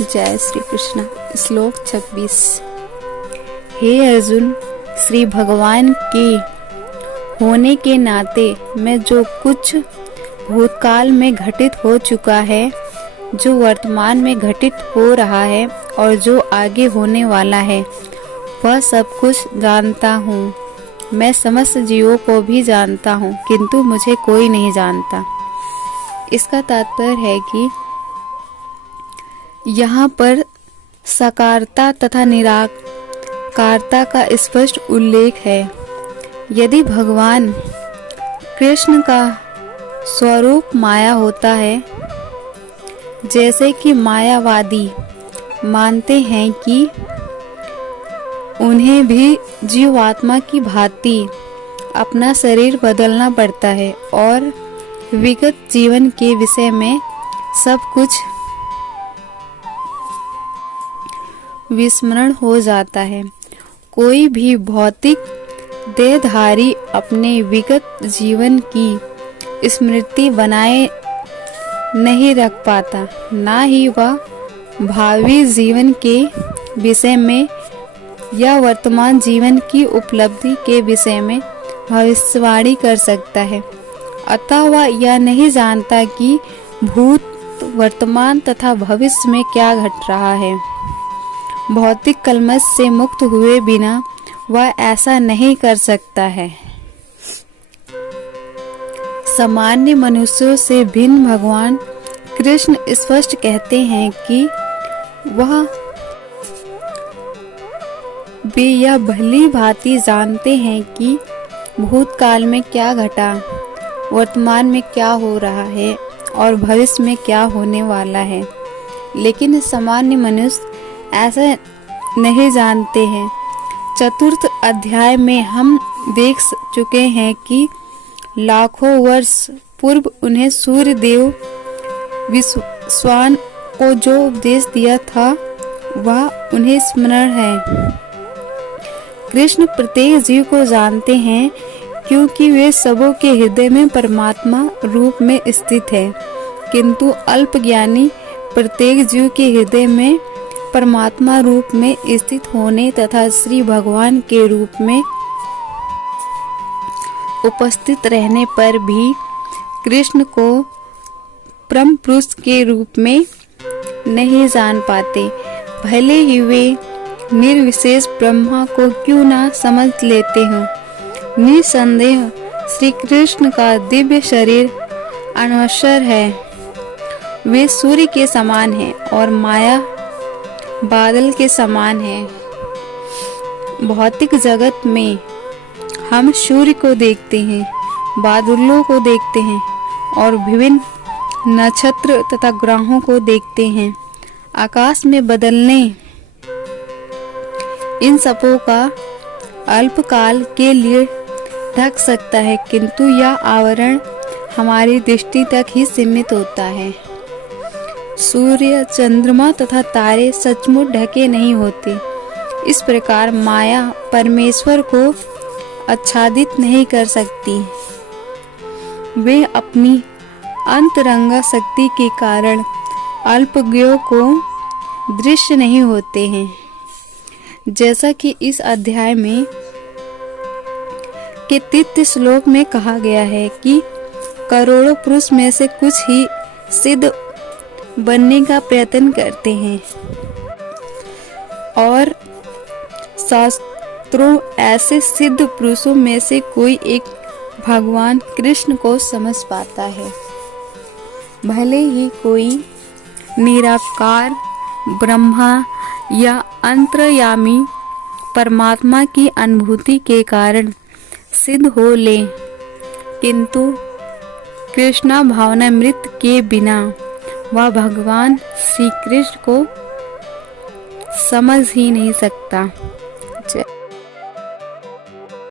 जय श्री कृष्ण। श्लोक 26। हे अर्जुन, श्री भगवान के होने के नाते मैं जो कुछ भूतकाल में घटित हो चुका है, जो वर्तमान में घटित हो रहा है और जो आगे होने वाला है, वह सब कुछ जानता हूँ। मैं समस्त जीवों को भी जानता हूँ, किंतु मुझे कोई नहीं जानता। इसका तात्पर्य है कि यहाँ पर साकारता तथा निराकारता का स्पष्ट उल्लेख है। यदि भगवान कृष्ण का स्वरूप माया होता है, जैसे कि मायावादी मानते हैं कि उन्हें भी जीवात्मा की भांति अपना शरीर बदलना पड़ता है और विगत जीवन के विषय में सब कुछ विस्मरण हो जाता है। कोई भी भौतिक देहधारी अपने विगत जीवन की स्मृति बनाए नहीं रख पाता, ना ही वह भावी जीवन के विषय में या वर्तमान जीवन की उपलब्धि के विषय में भविष्यवाणी कर सकता है। अतः वह यह नहीं जानता कि भूत, वर्तमान तथा भविष्य में क्या घट रहा है। भौतिक कलमश से मुक्त हुए बिना वह ऐसा नहीं कर सकता है। सामान्य मनुष्यों से भिन्न भगवान कृष्ण स्पष्ट कहते हैं कि वह वे यह भली भांति जानते हैं कि भूतकाल में क्या घटा, वर्तमान में क्या हो रहा है और भविष्य में क्या होने वाला है। लेकिन सामान्य मनुष्य ऐसा नहीं जानते हैं। चतुर्थ अध्याय में हम देख चुके हैं कि लाखों वर्ष पूर्व उन्हें सूर्य देव विश्वान को जो उपदेश दिया था, वह उन्हें स्मरण है। कृष्ण प्रत्येक जीव को जानते हैं, क्योंकि वे सबों के हृदय में परमात्मा रूप में स्थित है। किंतु अल्पज्ञानी प्रत्येक जीव के हृदय में परमात्मा रूप में स्थित होने तथा श्री भगवान के रूप में उपस्थित रहने पर भी कृष्ण को परम पुरुष के रूप में नहीं जान पाते। भले ही वे निर्विशेष ब्रह्मा को क्यों ना समझ लेते हो। निसंदेह श्री कृष्ण का दिव्य शरीर अनश्वर है। वे सूर्य के समान हैं और माया बादल के समान है। भौतिक जगत में हम सूर्य को देखते हैं, बादलों को देखते हैं और विभिन्न नक्षत्र तथा ग्रहों को देखते हैं। आकाश में बदलने इन सबों का अल्पकाल के लिए ढक सकता है, किंतु यह आवरण हमारी दृष्टि तक ही सीमित होता है। सूर्य, चंद्रमा तथा तारे सचमुच ढके नहीं होते। इस प्रकार माया परमेश्वर को आच्छादित नहीं कर सकती। वे अपनी अंतरंगा शक्ति के कारण अल्पज्ञों को दृश्य नहीं होते हैं। जैसा कि इस अध्याय में के 33 श्लोक में कहा गया है कि करोड़ों पुरुष में से कुछ ही सिद्ध बनने का प्रयत्न करते हैं और शास्त्रों ऐसे सिद्ध पुरुषों में से कोई एक भगवान कृष्ण को समझ पाता है। भले ही कोई निराकार ब्रह्मा या अंतर्यामी परमात्मा की अनुभूति के कारण सिद्ध हो ले, किंतु कृष्णा भावनामृत के बिना वह भगवान श्री कृष्ण को समझ ही नहीं सकता।